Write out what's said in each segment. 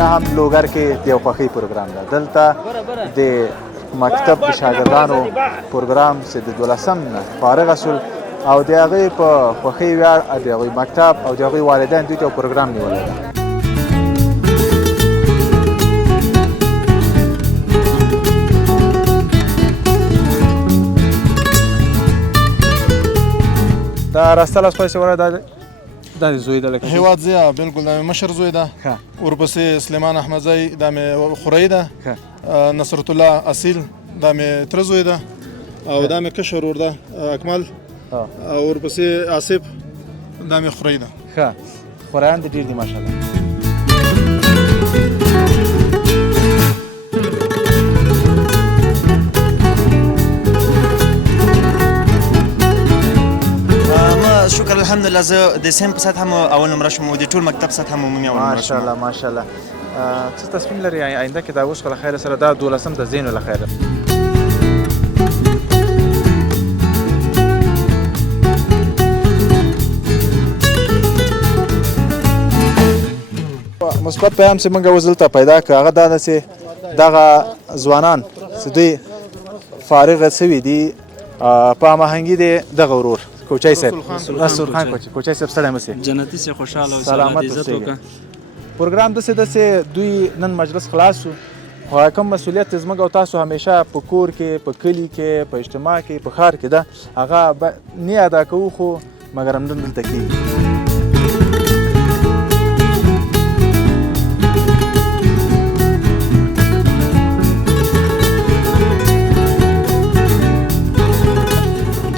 بیا هم لوګر کې د یو خوښۍ پروګرام ده. دلته د مکتب د شاګردانو پروګرام چې د 12 نه فارغ شول او د هغې په خوښۍ ویاړ د هغوی مکتب او د هغوی والدین دوی ته یو پروګرام نیولی ده. دا راسته لاس پایسې وره دا د زوی ده لکه هیواد زیا بالکل دا مې مشر زوی ده. ورپسې سلیمان احمدزی دا مې خورۍ ده. نصرت الله اصیل دا مې تره زوی ده او دا مې کشر ورور ده اکمل او ورپسې آصف دا مې خورۍ ده. ښه خورایان دې ډېر دي ماشاءالله. شکر الحمدلله زه د سیم په سطح هم اول نمره شوم او د ټول مکتب سطح هم مې اول نمره شوم. ماشاءالله ماشاءالله. څه تصمیم لري آینده کې دا اوس خو له خیره سره دا 12 د زینو له خیره؟ مثبت پیغام چې موږ اوس دلته پیدا کړ هغه دا ده چې دغه ځوانان چې دوی فارغ شوي دي په هماهنګي د دغه ورور کوچی صاحب رسول خان کوچی صاحب ستړی مه سې جنتي سې خوشحاله او سلامت عزت وکړه. پروګرام داسې ده چې دوی نن مجلس خلاص شو خو کوم مسؤلیت زموږ او تاسو همیشه په کور کې په کلي کې په اجتماع کې په ښار کې ده هغه نه ادا کوو خو مګر همدن دلته کېږي.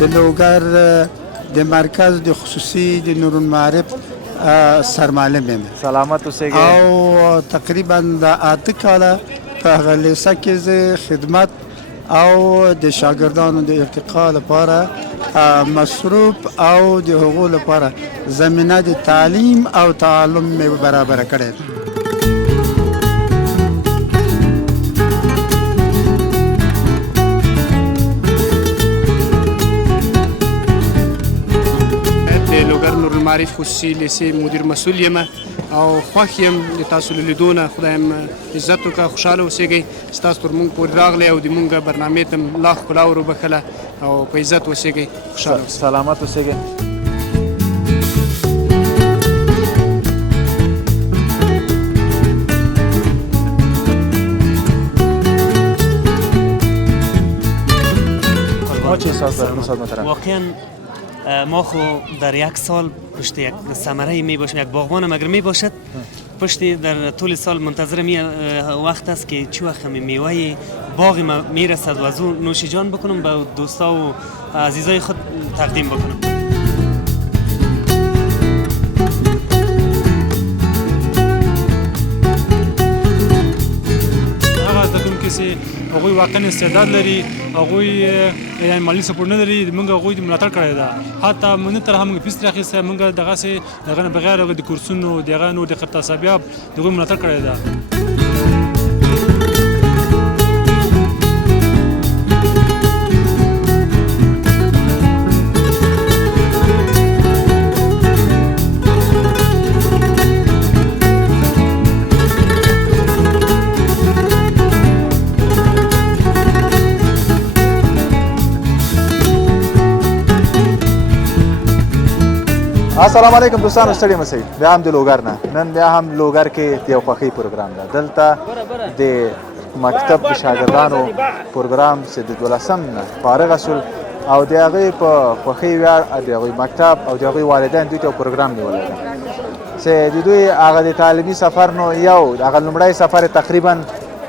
د لوګر د مرکز د خصوصي د نورالمعارف سرمعلم یم. سلامت اوسئ. او تقریبا د 8 کاله په هغه لیسه کې زه خدمت او د شاګردانو د ارتقا لپاره مصروف او د هغو لپاره زمینه د تعلیم او تعلم مې برابره کړې ده. معرف خصوصي لیسې مدیر مسؤل یم او خوښ یم د تاسو له لیدو نه. خدایم عزت وکړه خوشحاله اوسېږئ. ستاسو تر موږ پورې راغلی او د موږ برنامې ته لا ښکلا ور وبښله او په عزت اوسېږئ خوشحاله اوسئ. سلامت اوسېږئ. واقعا ما خو در 1 سال پشت یک ثمره می باشم یک باغبانم اگر می باشد پشت در طول سال منتظر وقت است که چه وقت میوه باغ ما میرسد و از اون نوش جان بکنم به دوستا و عزیزای خود تقدیم بکنم. هغوی واقعا استعداد لري هغوی یعنې مالي سپورټ نه لري موږ هغوی ملاتړ کړی ده حتی موږ تر هم فیس ترې اخیستی موږ دغسې دغه نه بغیر د کورسونو دغه نور د قرطاسبیاب د هغوی ملاتړ کړی ده. السلام علیکم دوستانو ستړي مه شئ. بیا هم د لوګر نه نن بیا هم لوګر کې د یو خوښۍ پروګرام ده. دلته د مکتب د شاګردانو پروګرام چې د 12 نه فارغ شول او د هغې په خوښۍ ویاړ د هغوی مکتب او د هغوی والدین دوی ته یو پروګرام نیولی ده چې د دوی هغه د تعلیمي سفر نو یو هغه لومړی سفر تقریبا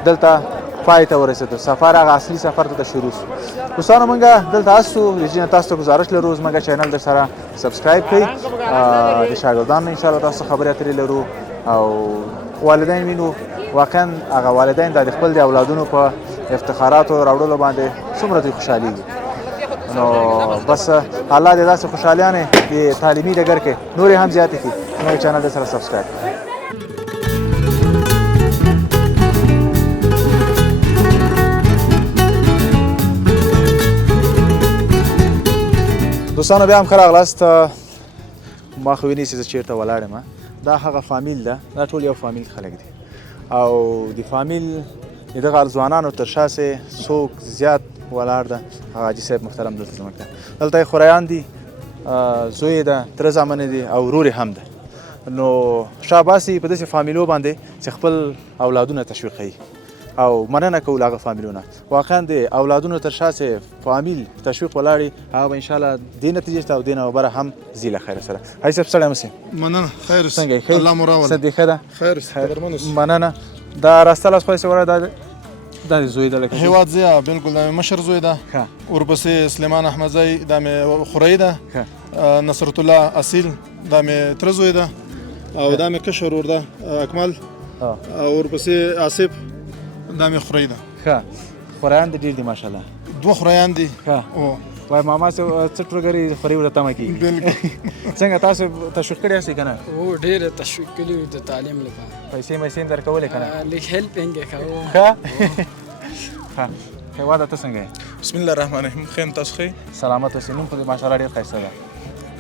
دلته پای ته ورسېدو. سفر هغه اصلي سفر ته شروع شو. دوستانو موږ دلته هستو رژینه تاسو ته گزارش لرو زموږ چینل در سره سبسکرایب کړئ. د شاګردانو انشاءالله تاسو خبرې اترې لرو او والدین وینو. واقعا هغه والدین د خپل د اولادونو په افتخاراتو راوړلو باندې څومره دوی خوشحالېږي. نو بس الله دې داسې خوشحالیانې د تعلیمي ډګر کې نورې هم زیاتې کړي. زموږ چینل در سره سبسکرایب کړئ. دوستانو بیا هم ښه راغلاست. ما خو وینئ چې زه چېرته ولاړ یم. دا هغه فامیل ده دا ټول یو فامیل خلک دي او د فامیل د دغه ځوانانو تر شا سې څوک زیات ولاړ ده هغه حاجي صاحب محترم دلته زموږ ته دلته یې خوریان دي زوی یې ده تره زامن دي او ورور یې هم ده نو شاباسي په داسې فامیلو باندې چې خپل اولادونه تشویقوي او مننه کوو له هغه فامیلونه واقعا د اولادونو تر شا چې فامیل تشویق ولاړي هغه به انشاءالله دې نتیجې ته او دې نه وبره هم ځي له خیره سره حاجي صاحب ستړی مه سئ مننه خیر اوسې. څنګه یې ښه یې؟ الله مو راوله. څه دې ښه ده خیر اوسې، خبرمن اوسې. مننه دا راسته لاس خدای سواره دا د زوی ده لکه هیواد زیا بالکل دا مې مشر زوی ده ښه ورپسې سلیمان احمدزی دا مې خورۍ ده ښه نصرت الله اصیل دا مې تره زوی ده او دا مې کشر ورور ده اکمل او ورپسې آصف دا مې خورۍ ده. ښه خوریان دې ډېر دي ماشاءالله 2 خوریان دي. ښه او وای ماما څه ټروګري خوري ورته تمه کېږي بالکل څنګه تاسو تشویق کړی یاستئ که نه هو ډېره تشویق کړي وو د تعلیم لپاره پیسې میسې هم درکولې که نه لږ هیلپینګ یې کوو ښه ښه هېواده ته څنګه یې بسم الله الرحمن الرحیم خیم تاسو ښه سلامت اوسې نوم خو دې ماشاءالله ډېر ښایسته ده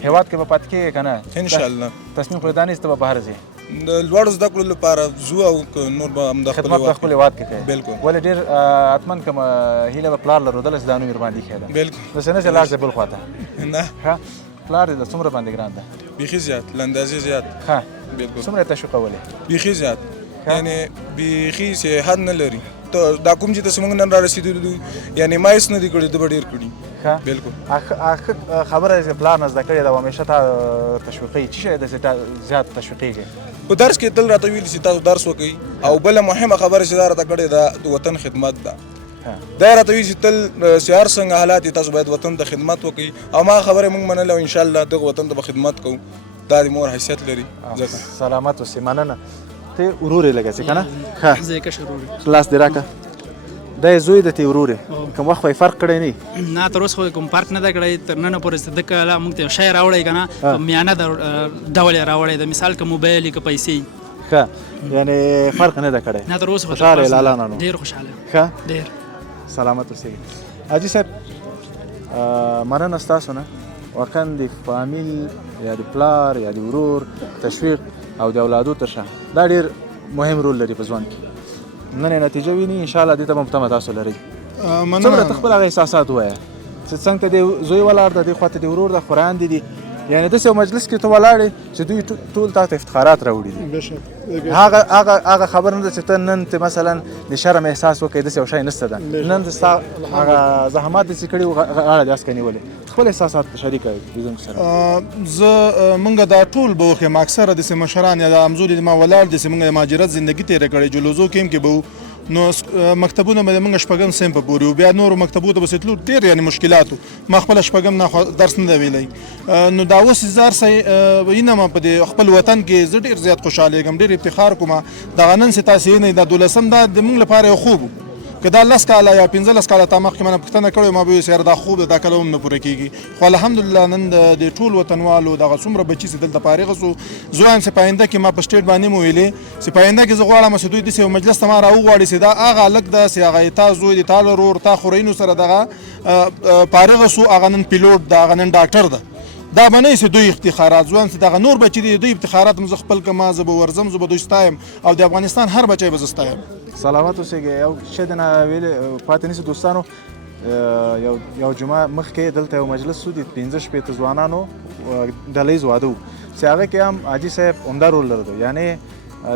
هېواد کې به پاتې کېږې که نه انشاءالله تصمیم خو دې دا نیست ته به بهر ځې د لوړو زده کړو لپاره ځو او نور به هم د خدمت به خپل هېواد کې کوې بالکل ولې ډېر حتما کوم هیله به پلار لرودله چې دا نوم یې ورباندې ایښی ده بالکل داسې نه چې لاړ شې بل خوا ته نه ښه پلار دې د څومره باندې ګران ده بیخي زیات له اندازې زیات ښه بالکل څومره یې تشویقولې بیخي زیات یعنی بیخي چې حد نه لري ته دا کوم چې تاسو موږ نن را رسېدلي یعنی ما هېڅ نه دي کړي ده به ډېر کړي ښه بالکل ښه خبره چې پلار نه زده کړې ده او همیشه تا تشویقوي څه شی ده چې تا زیات تشویقېږي په درس کې تل راته ویلي چې تاسو درس وکئ او بله مهمه خبره چې دا راته کړې ده د وطن خدمت ده دا یې راته وایي چې تل چې هر څنګه حالات تاسو باید وطن ته خدمت وکئ او ما خبره موږ منله او انشاءالله دغه وطن ته به خدمت کوو دا د مور حیثیت لري ځکه سلامت اوسې مننه ته ورور یې لږه چې که نه ښه زه یې کشر ورور لاس دې راکړه دا یې زوی د تی ورور یې کوم وخت به یې فرق کړی نه نه تر اوسه خو کوم فرق نه ده کړی تر ننه پورې چې ده کله موږ ته یو شی راوړی که نه په میانه ډول یې راوړی ده مثال که موبایل که پیسې ښه یعنې فرق نه ده کړی نه تر اوسه خوشحاله یې لالا نو ډېر خوشحاله ښه ډېر سلامت اوسئ حاجي صاحب مننه ستاسو نه واقعا د فامیل یا د پلار یا د ورور تشویق او د اولادو تر شا دا ډېر مهم رول لري په ژوند کې نن یې نتیجه ویني انشاءالله دې ته به هم تمه تاسو لرئ څومره ته خپل هغه احساسات ووایه چې څنګ ته دې زوی ولاړ ده دې خوا ته دې ورور ده خوریان دي یعنې داسې یو مجلس کې ته ولاړې چې دوی ټول تا ته افتخارات راوړي دي هغه خبر نه ده چې ته نن ته مثلا د شرم احساس وکړې داسې یو شی نشته ده نن ستا هغه زحمات دې چې کړي وو غاړه دې هسکه نیولې خپل احساسات شریکه لیدونکو سره زه موږ دا ټول به وښیم اکثره داسې مشران یا د همزولي ما ولاړ داسې موږ د مهاجرت زندګي تېره کړې جلوزو کې هم کې به نو مکتبونه به د موږ شپږم صنف په پورې و بیا نورو مکتبو ته به تلو ډېر یعنې مشکلات ما خپله شپږم نه درس نه ده ویلی نو دا اوس زه هر څه وینم په دې خپل وطن کې زه ډېر زیات خوشحالېږم ډېر افتخار کوم دغه نن چې تاسې وینئ دا 12 دا د موږ لپاره یو خوب که دا 10 کاله یا 15 کاله تا مخکې منه پوښتنه کړې ما به ویل یاره دا خوب ده دا کله هم نه پوره کېږي خو الحمدلله نن د ټول وطنوالو دغه څومره بچي چې دلته فارغ سو زه وایم چې په آینده کې ما په سټیټ باندې مو ویلې چې په آینده کې زه غواړم چې دوی داسې یو مجلس ته ما راوغواړي چې دا هغه هلک ده چې هغه تا زوی دی تا ورور تا خورینو سره دغه فارغ سو هغه نن پیلوټ ده هغه نن ډاکټر ده دا به نه چې دوی افتخارات زه وایم چې دغه نور بچي دي دوی افتخارات هم زه خپل کما زه به ورځم زه به دوی ستایم او د افغانستان هر بچی به زه ستایم سلامت اوسئ یو شی دنه ویلې پاتې نیسي دوستانو یو جمعه مخکې دلته یو مجلس و د 15 شپېته ځوانانو ډلیز واده و چې هغه کې هم حاجي صاحب عمده رول لرده یعنې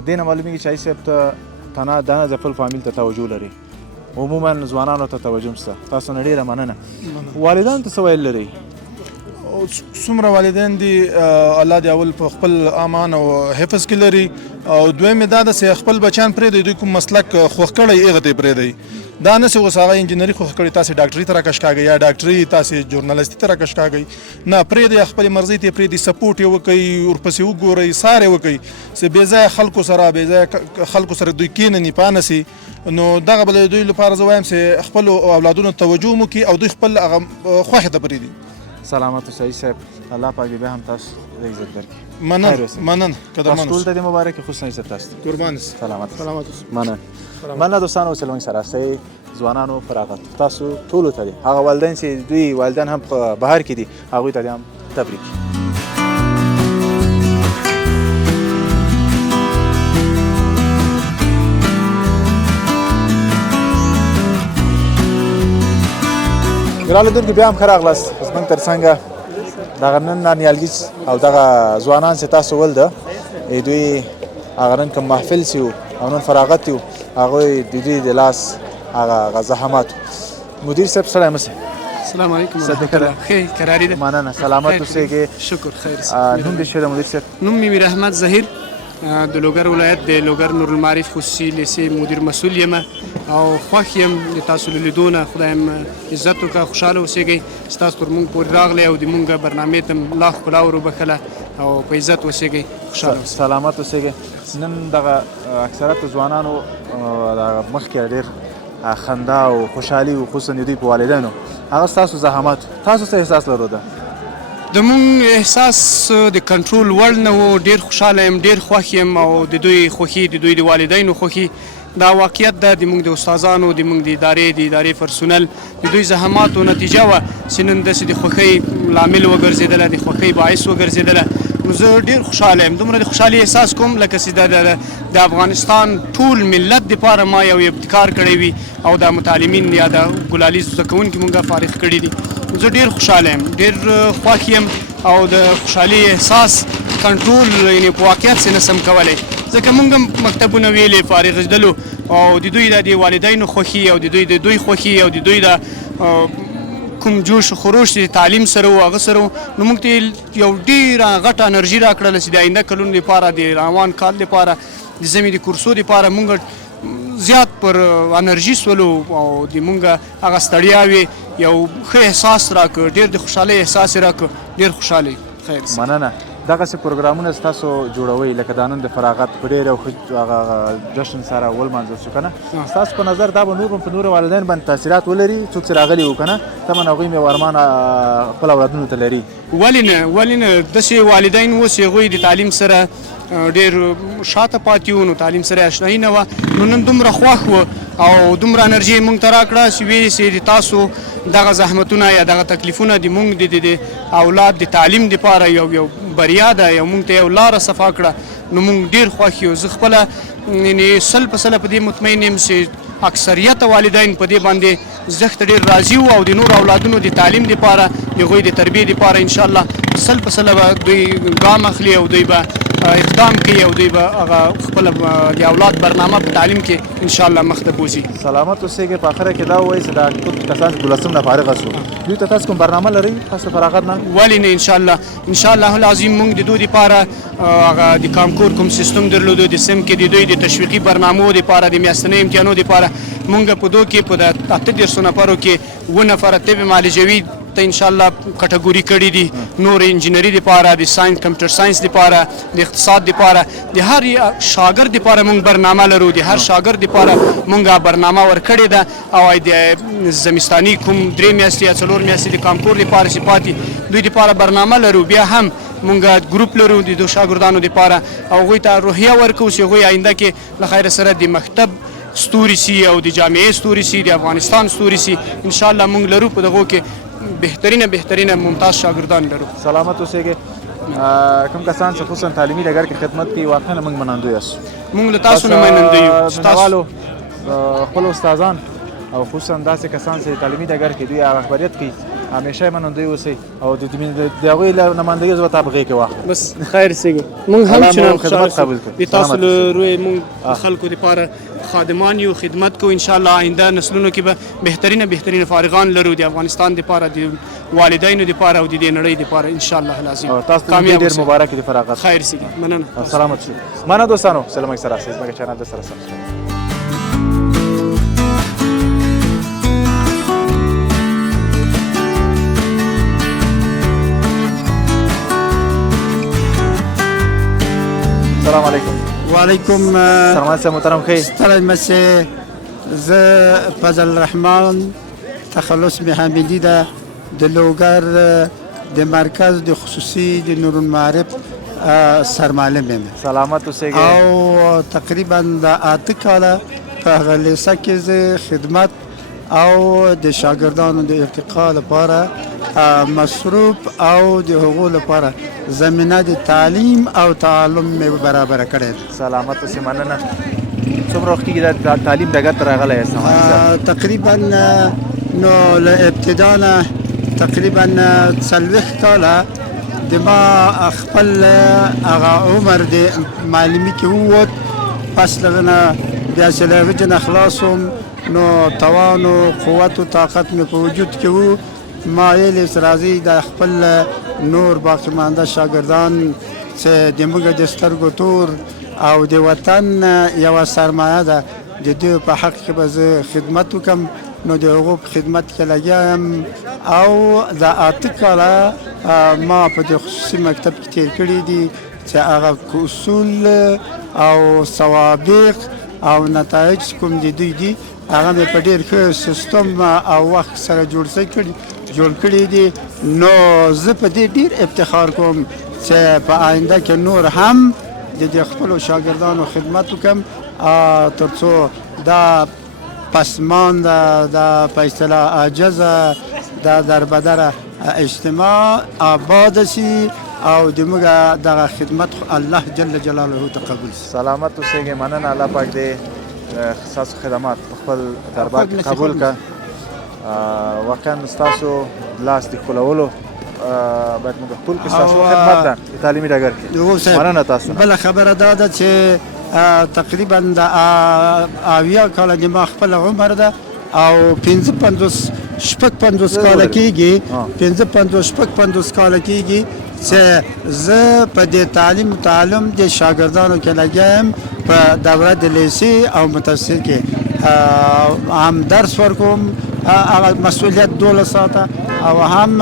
دې نه معلومیږي چې حاجي صاحب ته تنها دا نه د خپل فامیل ته توجه لري عموما ځوانانو ته توجه شته تاسو نه ډېره مننه والدانو ته څه ویل لرئ څومره والدین دي الله دې اول په خپل امان او حفظ کې لري او دویم دا ده چې خپل بچیان پرېږدي دوی کوم مسلک خوښ کړی هغه ته یې پرېږدي دا نه چې اوس هغه انجینري خوښ کړي تاسې ډاکټري ته راکش کاږئ یا ډاکټري تاسې ژورنالستي ته راکش کاږئ نه پرېږدئ خپلې مرضۍ ته یې پرېږدي سپورټ یې وکړئ ورپسې وګورئ سار یې وکړئ چې بې ځایه خلکو سره بې ځایه خلکو سره دوی کېنني پانه سي نو دغه به د دوی لپاره زه وایم چې خپلو اولادونو توجه مو کړي او دوی خپل هغه خوښې ته پرېږدي سلامت اوسئ صاحب الله پاک دې بیا هم تاسو د عزت درکړي مننه قدرمن ټول ته دې مبارکي خصوصا عزت تاسو قربان سلامت مننه دوستانو چې لمونږ سره استئ ځوانانو فراغت تاسو ټولو ته دي هغه والدین چې دوی والدین هم په بهر کې دي هغوی ته دې هم تبریک ګران لیدونکي بیا هم ښه راغلاست زموږ تر څنګ دغه نن نیالګي او دغه ځوانان چې تاسو ولده دوی هغه نن کوم محفل چې و او نن فراغت و هغوی د دوی د لاس هغه زحمات مدیر صاحب سلام مسی السلام علیکم ورحمۃ الله خیر قراری ده مننه سلامت اوسئ. شکر خیر نوم دې شه د مدیر صاحب؟ نوم مې میر احمد ظهیر د لوګر ولایت د لوګر نورالمعارف خصوصي لیسې مدیر مسؤل یم او خوښ یم د تاسو له لیدو نه خدای م عزت وکړه خوشحاله اوسېږئ ستاسو تر موږ پورې راغلی او د موږ برنامې ته م لا ښکلا ور وبښله او په عزت اوسېږئ خوشحاله اوسئ. سلامت اوسئ. نن دغه اکثریت ځوانانو دغه مخکې ډېر خندا او خوشحالي و خصوصا د دوی په والدینو هغه ستاسو زحمات تاسو څه احساس لرو ده؟ د مونږ احساس د کنټرول وړ نه و ډېر خوشحاله یم ډېر خوښ یم او د دوی خوښي د دوی د والدینو خوښي دا واقعیت ده د مونږ د استادانو د مونږ د ادارې پرسونل د دوی زحماتو نتیجه وه چې نن داسې د خوښۍ لامل وګرځېدله د خوښۍ باعث وګرځېدله نو زه ډېر خوشحاله یم دومره د خوشحالي احساس کوم لکه چې د افغانستان ټول ملت دپاره ما یو ابتکار کړی وي او دا متعلمین یا د ګلالي زده کوونکي مونږ فارغ کړي دي زه ډېر خوشحاله یم ډېر خوښ یم او د خوشحالي احساس کنټرول یعنې په واقعیت څه نسم کولی ځکه مونږ هم مکتبونه ویلې فارغېدلو او د دوی د والدینو خوښي او د دوی خوښي او د دوی د کوم جوش خروش چې تعلیم سره و هغه سره نو موږ ته یو ډېره غټه انرژي راکړله چې د آینده کلونو لپاره د روان کال لپاره د ژمي د کورسو لپاره موږ زیات پر انرژي سولو او د موږ هغه ستړیاوې یو ښه احساس راکړ ډېر د خوشحالۍ احساس یې راکړ ډېر خوشحاله خیر مننه. دغسې پروګرامونه ستاسو جوړوئ لکه دا نن د فراغت په ډېر هغه جشن سره ولمانځل شو که نه ستاسو په نظر دا به نور هم په نورو والدین باندې تاثیرات ولري څوک چې راغلي وو که نه طبعا هغوی مې ارمان خپل اولادونو ته لري ولې نه داسې والدین اوس هغوی د تعلیم سره ډېر شاته پاتې وو نو تعلیم سره اشنایي نه وه نو نن دومره خوښ وه او دومره انرژي موږ ته راکړه چې ویې چې تاسو دغه زحمتونه یا دغه تکلیفونه د موږ د اولاد د تعلیم دپاره یو بریا ده یو موږ ته یو لاره صفا کړه نو موږ ډېر خوښ یو زه خپله یعنې 100% په دې مطمئن یم چې اکثریت والدین په دې باندې زښت ډېر راضي وو او د نور اولادونو د تعلیم دپاره د هغوی د تربیې دپاره انشاءالله 100% به دوی ګام اخلي او دوی به اقدام کوي او دوی به هغه خپله د اولاد برنامه په تعلیم کې انشاءالله مخته بوځي. سلامت اوسېږئ. په اخره کې دا ووایئ چې دا ټول کسان چې 12 نه فارغه شو دوی ته تاسو کوم برنامه لرئ خاصه فراغت نه؟ ولې نه انشاءالله العظیم موږ د دوی دپاره هغه د کامکور کوم سیستم درلودو د سیم کې د دوی د تشویقي برنامو دپاره د میاشتنۍ امتحانو دپاره موږ په دو کې په 38 نفرو کې 9 نفره طب معالجوي ته انشاءالله کټګوري کړي دي نور انجینري دپاره د ساینس کمپیوټر ساینس دپاره د اقتصاد دپاره د هر شاګرد دپاره موږ برنامه لرو د هر شاګرد دپاره موږ برنامه ورکړې ده او د زمستاني کوم 3 میاشتې یا 4 میاشتې د کامکور دپاره چې پاتې دوی دپاره برنامه لرو بیا هم مونږ ګروپ لرو د دو شاګردانو دپاره او هغوی ته روحیه ورکوو چې هغوی آینده کې له خیره سره د مکتب ستوري سي او د جامعې ستوري سي د افغانستان ستوري سي انشاءالله مونږ لرو په دغو کې بهترینه ممتاز شاګردان لرو. سلامت اوسئ. کوم کسان چې خصوصا تعلیمي ډګر کې خدمت کوي واقعا موږ منندوی یاست. موږ له تاسو نه منندوی یو تاسو خپل استادان او خصوصا داسې کسان چې تعلیمي ډګر کې دوی رهبریت کوي همیشه منندوی اوسئ او د هغوی له نمایندګۍ زه به تا په غېږ کې واخلم. بس خیر اوسېږئ. موږ هم چنان خوشحاله د تاسو له روی موږ خلکو دپاره خادمان یو خدمت کوو انشاءالله آینده نسلونو کې به بهترینه فارغان لرو د افغانستان دپاره د والدینو دپاره او د دې نړۍ دپاره انشاءالله العظیم. تاسو ته ډېر مبارک د فراغت. خیر اوسېږئ. مننه. سلامت شئ. مننه دوستانو سلام سره زموږ چینل د سره السلام علیکم. وعلیکم سلامت صاحب محترم خیر. ستړی مشه. زه فضل الرحمن تخلص محمدی ده د لوګر د مرکز د خصوصي د نورالمعارف سرمعلم یم. سلامت اوسئ. او تقریبا د 8 کاله په هغه لیسه کې زه خدمت او د شاګردانو د ارتقا لپاره مصروف او د هغو لپاره زمینه د تعلیم او تعلم مې برابر کړې. سلامت اوسئ. مننه. څومره وخت کېږي د تعلیم ډګر ته راغلی یاست؟ تقریبا نو له ابتدا نه تقریبا 40 کاله د ما خپل هغه عمر د معلمي کې ووت پس دغه نه بیا چې له هغې نه خلاص وم نو توان و قوت و طاقت مې په وجود کې و ما ویلې چې راځئ د خپل نور باقي مانده شاګردان چې د موږ د سترګو تور او د وطن یوه سرمایه ده د دوی په حق کې به زه خدمت وکړم نو د هغو په خدمت کې لګیا یم او د 8 کاله ما په دې خصوصي مکتب کې تیر کړي دي چې هغه اصول او سوابق او نتایج کوم د دوی دي هغه مې په ډېر ښه سیستم او وخت سره جوړ کړي دي نو زه په دې ډېر افتخار کوم چې په آینده کې نور هم د دې خپلو شاګردانو خدمت وکړم تر څو دا پسمانده دا په اصطلاح عاجزه دا دربدره اجتماع آباد شي او د موږ دغه خدمت الله جل جلاله ته قبول شي. سلامت اوسئ، مننه. الله پاک دې ستاسو خدمات په خپل دربار کې قبول کړه. واقعا ستاسو لاس د ښکلولو باید موږ خپل کړو ستاسو خدمت ده د تعلیمي ډګر کې. مننه تاسو. بله خبره دا ده چې تقریبا د 80 کاله د ما خپل عمر ده او 55 کاله کېږي 55 کاله کېږي چې زه په دې تعلیم د شاګردانو کې لګیا یم په دوره د لیسې او متوسط کې هم درس ورکوم هغه مسؤلیت 12 ساعته او هم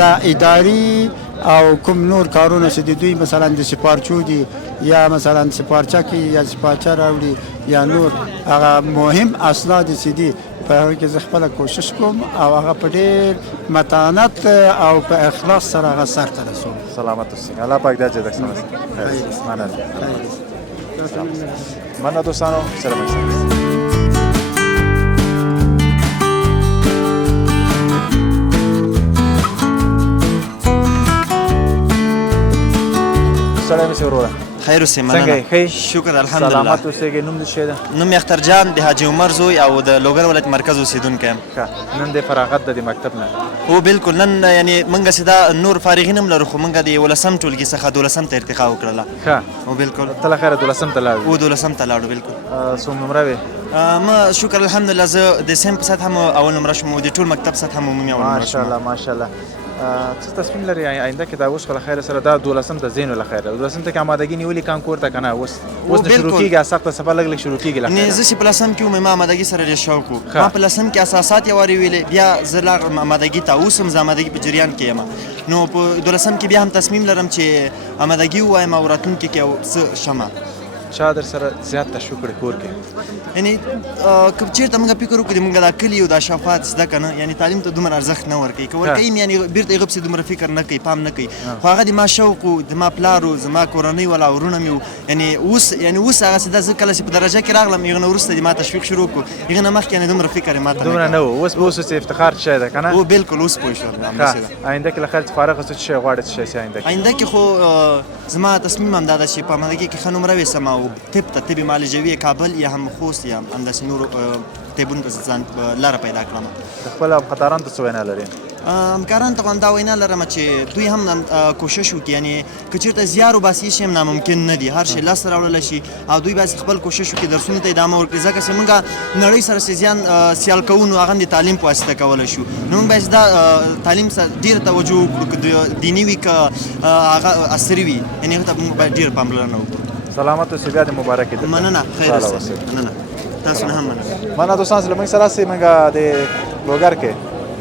د اداري او کوم نور کارونه چې د دوی مثلا د سپارچو دي یا مثلا سپارچه کې یا سپارچه راوړي یا نور هغه مهم اسناد چې دي په هغه کې زه خپله کوشش کوم او هغه په ډېر متانت او په اخلاص سره هغه سرته رسوم. سلامت اوسئ. الله پاک دا جزاک سمه مننه دوستانو سره مې سلام سروره. خیر اوسې مننه. شکر الحمدلله. سلامت اوسئ. نوم دې څه ده؟ نوم مې اختر جان د حاجي عمر زوی او د لوګر ولایت مرکز اوسېدونکی یم. نن د فراغت د مکتب نه هو بالکل نن یعنی موږ چې دا نور فارغین هم لرو خو موږ د 11 ټولګي څخه 12 ته ارتقا وکړله. ښه. او بالکل ته له خیره 12 ته لاړو؟ او 12 ته لاړو بالکل. څوم نمره وې؟ ما شکر الحمدلله زه د سیم په سطح هم اول نمره شوم او د ټول مکتب سطح هم عمومي اول نمره شوم. ماشاءالله ماشاءالله. څه تصمیم لري آینده کې دا اوس خو له خیره سره دا 12 ته ځین له خیره 12 ته کې آمادګي نیولې کانکور ته کنه اوس د شروع کیږي سخت سفر لګ شروع کیږي له نه زه چې پلسم کې ما آمادګي سره ډېر شوق وو. ما پلسم کې اساسات یې وری ویلې بیا زه لا آمادګي ته اوس هم آمادګي په جریان کې یم نو په 12 کې بیا هم تصمیم لرم چې آمادګي وایم او راتلونکي کې څه شمه چا در سره زیات تشویق کور کې یعنی که چېرته موږ فکر وکړو موږ دا کلي او دا شاوخوا زده که نه یعنی تعلیم ته دومره ارزښت نه ورکوي که ورکوي یعنی بېرته هغه پسې دومره فکر نه کوي پام نه کوي خو هغه د ما شوق و د ما پلار و زما کورنۍ والا وروڼه مې و یعنی اوس هغسې دا زه کله چې په درجه کې راغلم هغه نه وروسته د ما تشویق شروع کړو هغه نه مخکې یعنې دومره فکر یې ما ته دومره نه و اوس به اوس افتخار څه ده که نه او بالکل اوس پوه شوم آینده کې له خیر فارغ اوسې څه شی غواړې څه شی آینده کې خو زما تصمیم هم دا ده چې په آمادګۍ کې ښه نمره ویسم او طب معالجوي کابل یا هم خوست یا همداسې نورو طبونو ته ځان لاره پیدا کړم. د خپل همکارانو ته څه وینا لرې؟ همکارانو ته خو همدا وینا لرم چې دوی هم کوشش وکړي یعنې که چېرته زیار وباسي هېڅ شی هم ناممکن نه دي هر شی لاسته راوړلی شي او دوی باید خپل کوشش وکړي درسونو ته ادامه ورکړي ځکه چې موږ نړۍ سره چې زیان سیال کوو نو هغه هم د تعلیم په واسطه کولی شو نو موږ باید دا تعلیم سره ډېره توجه وکړو که دیني وي که هغه عصري وي یعنې هغه ته موږ باید ډېره پاملرنه وکړو. سلامت اوسئ بیا د مبارکې درته مننه خیر اوسئ مننه تاسو نه هم مننه دوستان چې له موږ سره هستئ موږ د لوګر کې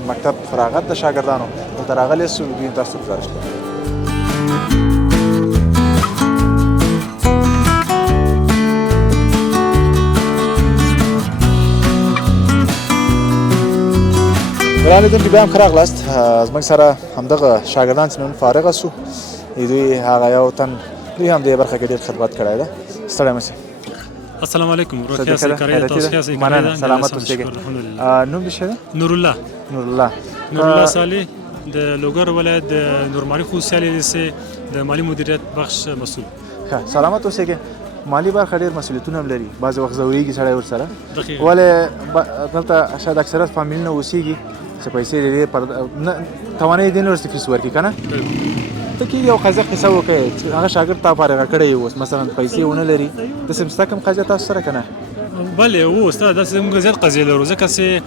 مکتب فراغت د شاګردانو دلته راغلي یاست دوی تاسو گزارش کوم ګران لیدونکي بیا هم ښه راغلاست زموږ سره همدغه شاګردان چې نن فارغه سو دوی هغه یو تن دوی هم دې برخه کې ډېر خدمت کړی ده ستړی مه شئ. السلام علیکم روغتیا سره کاری تاسو ښه سئ مننه سلامت اوسئ. نوم دې څه ده؟ نورالله صالح د لوګر ولایت د نورمالي خصوصي لیسې د مالی مدیریت بخش مسؤل. ښه سلامت اوسئ. مالی برخه ډېر مسؤلیتونه هم لري، بعضې وخت ځورېږي سړی ورسره، دقیقاً. ولې دلته شاید اکثریت فامیلونه اوسېږي چې پیسې لري توانایي دې نه ورسې فیس ورکړي که نه. ته کې یو قضیه قصه وکړې چې هغه شاګرد تا فارغه کړی یې اوس مثلا پیسې ونه لري، داسې هم شته کوم قضیه تاسو سره که نه؟ بله اوس داسې موږ زیات قضیې لرو ځکه چې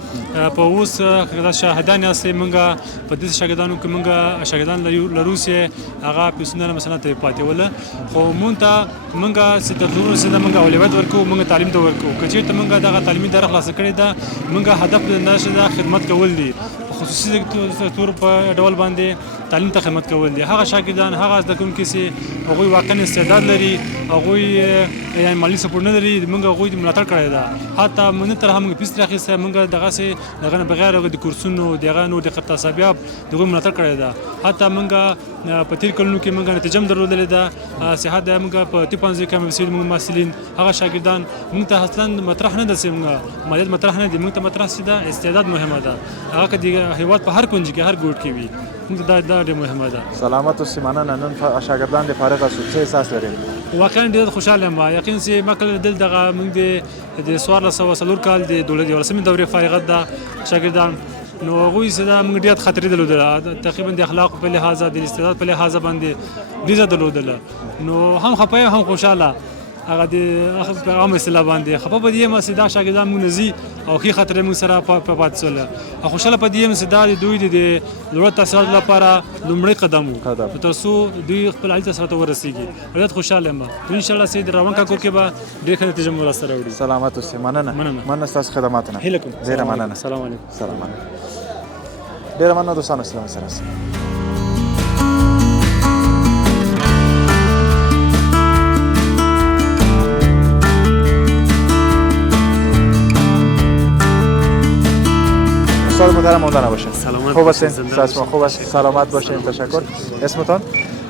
په اوس دا شاهدان یاستئ موږ په داسې شاګردانو کې موږ شاګردان لرو چې هغه پیسونه مثلا ته پاتې وله، خو مونږ ته موږ چې تر څو رسېده موږ اولویت ورکوو، موږ تعلیم ته ورکوو. که چېرته موږ دغه تعلیمي اداره خلاصه کړې ده، موږ هدف نشه ده خدمت کول دي، خصوصي سکتور په ډول باندې تعلیم ته خدمت کول دي. هغه شاګردان هغه زده کوونکي چې هغوی واقعا استعداد لري، هغوی یعنې مالي سپورټ نه لري، موږ هغوی ملاتړ کړی ده. حتی نه تر هغه موږ فیس راخیستی، موږ دغسې دغه نه بغیر هغه د کورسونو د هغه نور د اقتصابیاب د هغوی ملاتړ کړی ده. حتی موږ په تېر کلونو کې موږ نتیجه هم درلودلې ده، صحت د موږ په طب پوهنځي کې هم موږ محصلین هغه شاګردان موږ ته اصلا مطرح نه ده چې موږ مالیات مطرح نه دي، موږ ته مطرح چې ده استعداد مهمه ده. هغه که د هېواد په هر کونج کې هر ګوټ کې وي، موږ ته دا ډېر مهمه ده. سلامت اوسې، مننه. نن شاګردان دې فارغه شو، څه احساس لري؟ واقعا ډېر خوشحاله یم. یقین چې ما کله لیدل دغه موږ د 1404 کال د 12مې دورې فارغت ده شاګردان، نو هغوی چې دا موږ ډېر خطرې درلودله، تقریبا د اخلاقو په لحاظه د استعداد په لحاظه باندې ډېره درلودله، نو هم خفه یم هم خوشحاله. هغه د عام اصطلاح باندې خفه په دې یم چې دا شاګردان موږ نه ځي او ښې خطرې موږ سره پاتې شوله، او خوشحاله په دې یم چې دا د دوی د لوړ تحصیلاتو لپاره لومړی قدم و تر څو دوی خپل عالي تحصیلاتو ورسېږي. ډېر خوشحاله یم. انشاءالله چې د روان کانکور کې به ډېر ښه نتیجه مو لاسته راوړي. سلامت اوسې، مننه ستاسو خدماتو نه. هیله کوم. ډېره مننه. سلام علیکم. سلام علیکم. ډېره مننه دوستانو سلام سره. استاد محترم ماندانا باشین. سلامت خوب هستین؟ باشین. خوب هستین. سلامت باشین. تشکر. اسمتان؟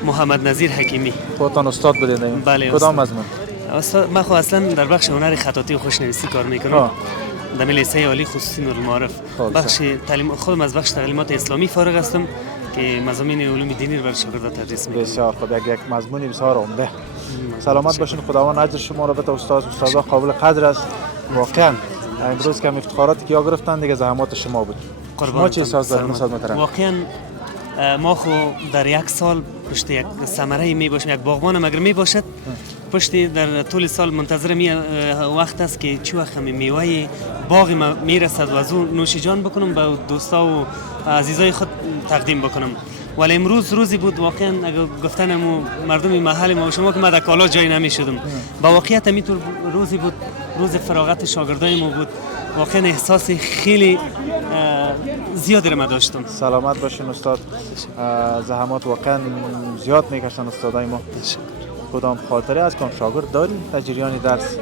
محمد نظیر حکیمی. خودتان استاد بودین؟ بله. کدام مضمون؟ استاد من خو اصلا در بخش هنر خطاطی و خوشنویسی کار میکنم. در لیسه عالی خصوصی نورالمعارف. بخش تعلیم خودم از بخش تعلیمات اسلامی فارغ هستم که مضامین علوم دینی رو بر شاگردان تدریس میکنم. بسیار خوب. یک مضمونی بسیار عمده. سلامت باشین. خداوند اجر شما را بده. استادا قابل قدر است. واقعا امروز که افتخاراتی که گرفتن دیگه زحمات شما بود. ما چه احساس داریم استاد محترم؟ واقعا ما خو در یک سال پشت یک ثمره می باشیم، یک باغبانم اگر می باشد پشت در طول سال منتظر می وقت است که چه وقت میوه باغ ما میرسد و از اون نوش جان بکنم به دوستا و عزیزای خود تقدیم بکنم. ولی امروز روزی بود واقعا اگر گفتن مردم محل ما و شما که ما در کالا جای نمیشدم، با واقعیت همینطور روزی بود، روز فراغت شاگردای ما بود. واقعا احساس خیلی زیادی رو داشتم. سلامت باشین استاد. زحمات واقعا زیاد میکشن استادای ما. کدام خاطره از کدام شاگرد داری در جریان درس؟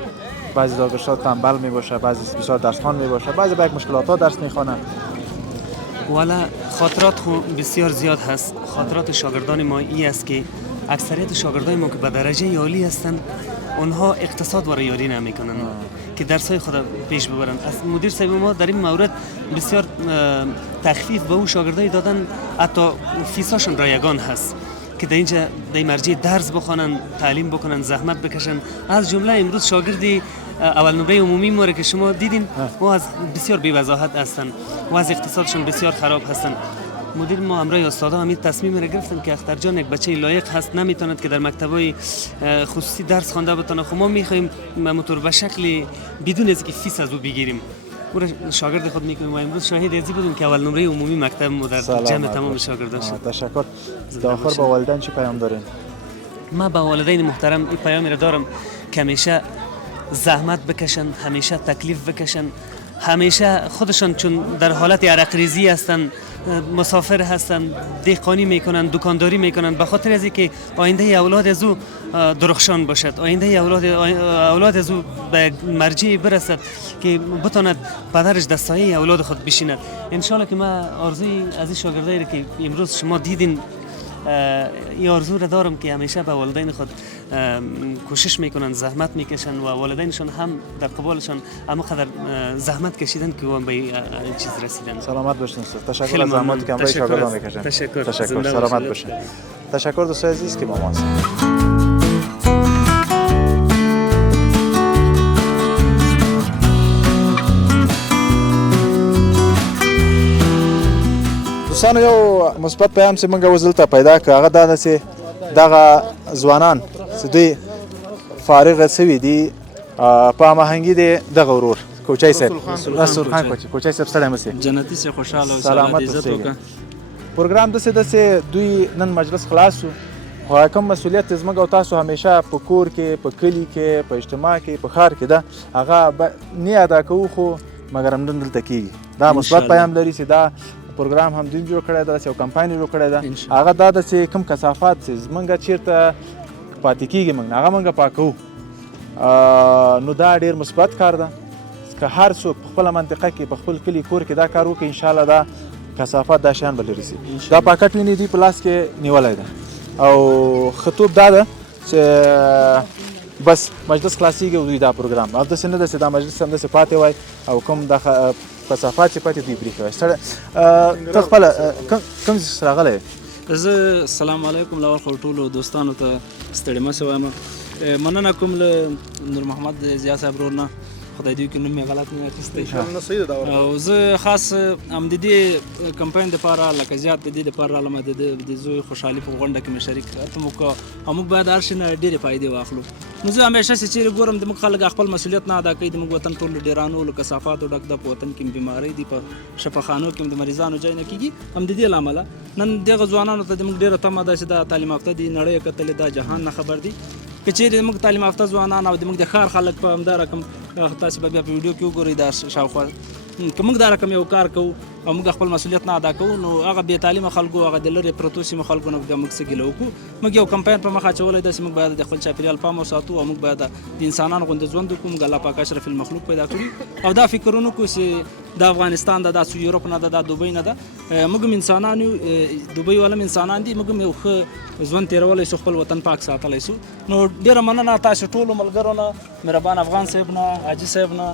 بعضی دانشجوها تنبل میباشه، بعضی بسیار درس خوان میباشه، بعضی با یک مشکلات ها درس میخوانه. والا خاطرات خو بسیار زیاد هست. خاطرات شاگردان ما ای است که اکثریت شاگردای ما که به درجه عالی هستند اونها اقتصاد و یاری نمیکنن که درسای خود پیش ببرن. از مدیر صاحب ما در این مورد بسیار تخفیف به اون شاگردای دادن، حتی فیساشون رایگان هست که در اینجا در مرجع درس بخوانن، تعلیم بکنن، زحمت بکشن. از جمله امروز شاگردی اول نمره عمومی ما که شما دیدین و از بسیار بی‌وضاحت هستن و از اقتصادشون بسیار خراب هستن. مدیر ما همراه استادا همین تصمیم را گرفتن که اختر جان یک بچه لایق هست، نمیتوند که در مکتبای خصوصی درس خوانده بتونه. خب ما میخوایم موتور به شکل بدون از که فیس از او بگیریم او را شاگرد خود میکنیم و امروز شاهد ازی بودیم که اول نمره عمومی مکتب ما در جمع تمام شاگردان شد. تشکر. آخر با والدین چه پیام دارین؟ ما با والدین محترم این پیامی را دارم که همیشه زحمت بکشن، همیشه تکلیف بکشن، همیشه خودشان چون در حالت عرق ریزی هستن، مسافر هستن، دهقانی میکنن، دکانداری میکنن، به خاطر از اینکه آینده اولاد از او درخشان باشد، آینده اولاد از او به مرجعی برسد که بتواند پدرش در سایه اولاد خود بشیند. ان شاء الله که ما آرزوی از این شاگردایی که امروز شما دیدین این آرزو را دارم که همیشه به والدین خود کوشش میکنن، زحمت میکشن و والدینشون هم در قبالشون اما قدر زحمت کشیدن که هم به این چیز رسیدن. سلامت باشین. تشکر از زحماتی که همراه شاگردان میکشن. تشکر. سلامت باشین. تشکر دوستان عزیز که با ما هستید. دوستانو یو مثبت پیغام چې موږ اوس دلته پیدا کړ هغه دا ده چې دغه ځوانان چې دوی فارغ شوي دي په هماهنګي د دغه ورور کوچی صاحب رسول خان کوچی صاحب ستړی مه سئ جنتي صاحب خوشحاله او سلامت عزت اوسئ. وکړه. پروګرام داسې ده چې دوی نن مجلس خلاص شو خو کوم مسؤلیت زموږ او تاسو همیشه په کور کې په کلي کې په اجتماع کې په ښار کې ده هغه نه ادا کوو خو مګر همدن دلته کېږي دا مثبت پیغام لري چې دا پروګرام هم دوی جوړ کړی ده داسې یو کمپاین یې جوړ کړی ده هغه دا ده چې کوم کثافات چې زموږ چېرته پاتې کېږي موږ هغه موږ پاکوو نو دا ډېر مثبت کار ده که هر څوک په خپله منطقه کې په خپل کلي کور کې دا کار وکړي انشاءالله دا کثافات دا شیان به لرې سي دا پاکټ ویني دوی په لاس کې نیولی ده او خطوب دا ده چې بس مجلس خلاصیږي او دوی دا پروګرام او داسې نه ده چې دا مجلس همداسې پاتې وای او کوم دا کثافات چې پاتې دوی پرېښي وای ته خپله کوم ځای راغلی زه السلام علیکم لاول خو ټولو دوستانو ته ستړي مه سئ وایم مننه کوم له نور محمد ضیا صاحب ورور نه خدای دې وکړي نوم مې غلط نه اخیستی او زه خاص هم د دې کمپاین دپاره لکه زیات د دې دپاره رالم د زوی خوشحالي په غونډه کې مې شریک ته موږ او موږ باید هر شي نه ډېرې فایدې واخلو نو زه همیشه چې چیرې ګورم زموږ خلک خپل مسؤلیت نه ادا کوي زموږ وطن ټول له ډیرانو له کثافاتو ډک ده په وطن کې بیمارۍ دي په شفاخانو کې د مریضانو ځای نه کېږي هم د دې له امله نن دغه ځوانانو ته زموږ ډېره تمه ده چې دا تعلیم یافته دي نړۍ یې کتلې دا جهان نه خبر دي که چیرې زموږ تعلیم یافته ځوانان او زموږ د ښار خلک په همدا رقم تاسې به بیا په ویډیو کې وګورئ دا شاوخوا که موږ دا رقم یو کار کوو او موږ خپل مسؤلیت نه ادا کوو نو هغه بې تعلیمه خلکو هغه د لرې پرتو سیمو خلکو نه بیا موږ څه ګیله وکړو موږ یو کمپاین په مخ اچولی ده چې موږ باید د خپل چاپېریال پام وساتو او موږ باید د انسانانو غوندې ژوند وکړو موږ الله پاک اشرف المخلوق پیدا کړي او دا فکر ونه کړو چې دا افغانستان ده دا یورپ نه ده دا دوبۍ نه ده موږ هم انسانان یو دوبۍ والا هم انسانان دي موږ هم یو ښه ژوند تېرولی سو خپل وطن پاک ساتلی سو نو ډېره مننه تاسو ټولو ملګرو نه مهربان افغان صاحب نه حاجي صاحب نه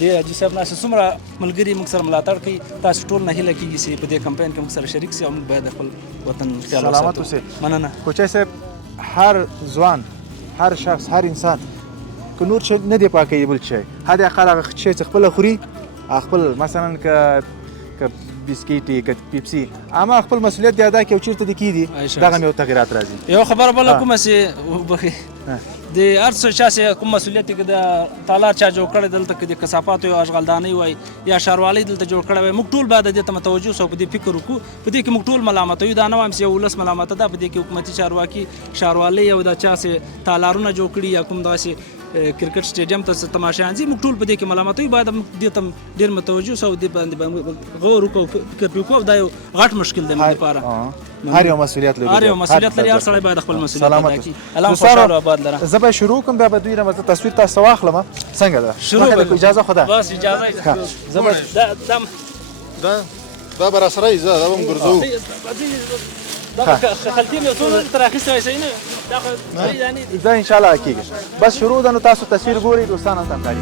دې حاجي صاحب نه چې څومره ملګري موږ سره ملاتړ کوي تاسو ټول نه هیله کېږي چې په دې کمپاین کې موږ سره شریک سي او موږ باید د خپل وطن خیال وساتو سلامت اوسئ مننه کوچی صاحب هر ځوان هر شخص هر انسان که نور شی نه دی پاکوي بل شی حد اقل هغه شی چې خپله خوري خپل مثلا که بسکیټي که پیپسي اما خپل مسؤلیت دی ادا کړي او چېرته دې کېږي دغه مې یو تغیرات راځي یو خبره بله کومه چې وبخي د هر څه چا چې کوم مسؤلیت کې د تالار چا جوړ کړی دلته کې د کثافاتو یا اشغالدانۍ وای یا ښاروالۍ دلته جوړ کړی وای موږ ټول باید دې ته متوجه اوسو په دې فکر وکړو په دې کې موږ ټول ملامت یو دا نه وایم چې یو ولس ملامته ده په دې کې حکومتي چارواکي ښاروالۍ او دا چا چې تالارونه جوړ کړي یا کوم داسې کرکټ سټیډیم ته تماشایان ځي موږ ټول په دې کې ملامت یو باید دې ته ډېر متوجه اوسو او دې باندې غور وکړو فکر وکړو دا یو غټ مشکل دی موږ لپاره هر یو مسؤلیت لري هر یو مسؤلیت لري هر سړی باید خپل مسؤلیت ادا کړي الله خوشحاله آباد لره زه به شروع کوم بیا به دوی نه تصویر تاسو واخلم څنګه ده شروع اجازه خدا بس اجازه دا به راسره یې زه دا به م ګرځوو خلطې مې څو تر اخیستی وای صحیح نه دا انشاءالله کېږي بس شروع ده نو تاسو تصویر ګورئ دوستانو ته همکاري